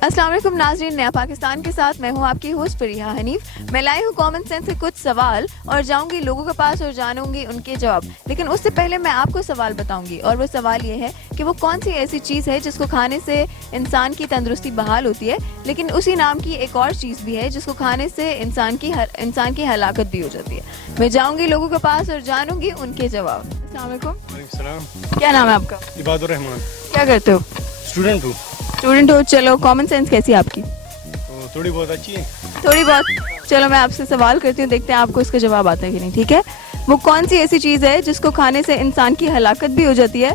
अस्सलाम वालेकुम नाज़रीन, नया पाकिस्तान के साथ मैं हूं आपकी होस्ट फरीहा हनीफ। मैं लाई हूं कॉमन सेंस के कुछ सवाल और जाऊंगी लोगों के पास और जानूंगी उनके जवाब। लेकिन उससे पहले मैं आपको सवाल बताऊंगी और वो सवाल ये है कि वो कौन सी ऐसी चीज़ है जिसको खाने से इंसान की तंदुरुस्ती बहाल होती है, लेकिन उसी नाम की एक और चीज़ भी है जिसको खाने से इंसान की हलाकत भी हो जाती है। मैं जाऊँगी लोगों के पास और जानूंगी उनके जवाब। अस्सलाम वालेकुम। वालेकुम। क्या नाम है आपका? इबादुर रहमान। क्या करते हो? स्टूडेंट हूँ। स्टूडेंट हो। चलो, कॉमन सेंस कैसी है आपकी? तो थोड़ी बहुत अच्छी है। थोड़ी बहुत। चलो मैं आपसे सवाल करती हूँ, देखते हैं आपको इसका जवाब आता है कि नहीं। ठीक है, वो कौन सी ऐसी चीज़ है जिसको खाने से इंसान की हलाकत भी हो जाती है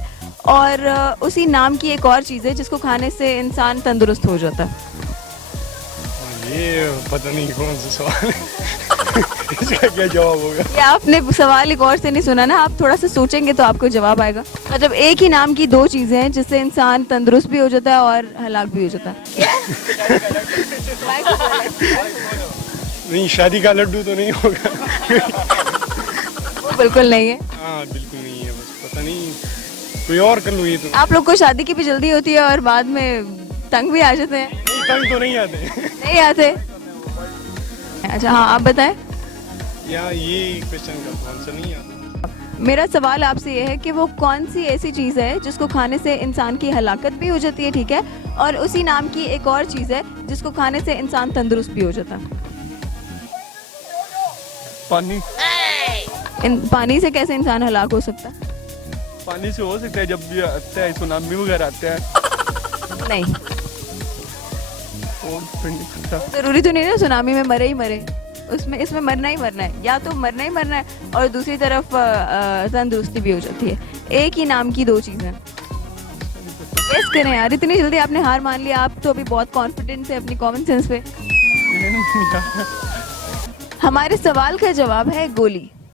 और उसी नाम की एक और चीज़ है जिसको खाने से इंसान तंदुरुस्त हो जाता है? ये पता नहीं कौन सा सवाल है। इसका क्या जवाब होगा? ये आपने सवाल एक और से नहीं सुना ना, आप थोड़ा सा सोचेंगे तो आपको जवाब आएगा। मतलब एक ही नाम की दो चीज़ें हैं जिससे इंसान तंदुरुस्त भी हो जाता है और हलाक भी हो जाता है। नहीं, शादी का लड्डू तो नहीं होगा। वो बिल्कुल नहीं है। हाँ बिल्कुल नहीं है, बस पता नहीं, कोई और कर लो ये तो। आप लोग को शादी की भी जल्दी होती है और बाद में तंग भी आ जाते हैं? नहीं, तंग तो नहीं आते। नहीं आते। अच्छा हाँ, आप बताएं। या ये क्वेश्चन का आंसर नहीं आता। मेरा सवाल आपसे ये है कि वो कौन सी ऐसी चीज़ है जिसको खाने से इंसान की हलाकत भी हो जाती है, ठीक है, और उसी नाम की एक और चीज़ है जिसको खाने से इंसान तंदुरुस्त भी हो जाता है? पानी। पानी से कैसे इंसान हलाक हो सकता है? पानी से हो सकता है, जब भी आता है सुनामी वगैरह आते हैं। नहीं, और फिर नहीं पता। जरूरी तो नहीं ना सुनामी में मरे ही मरे, उसमें इसमें मरना ही मरना है, या तो मरना ही मरना है और दूसरी तरफ तंदुरुस्ती भी हो जाती है। एक ही नाम की दो चीज़ें। गेस करें यार, इतनी जल्दी आपने हार मान लिया। आप तो अभी बहुत कॉन्फिडेंस है अपनी कॉमन सेंस पे। हमारे सवाल का जवाब है गोली।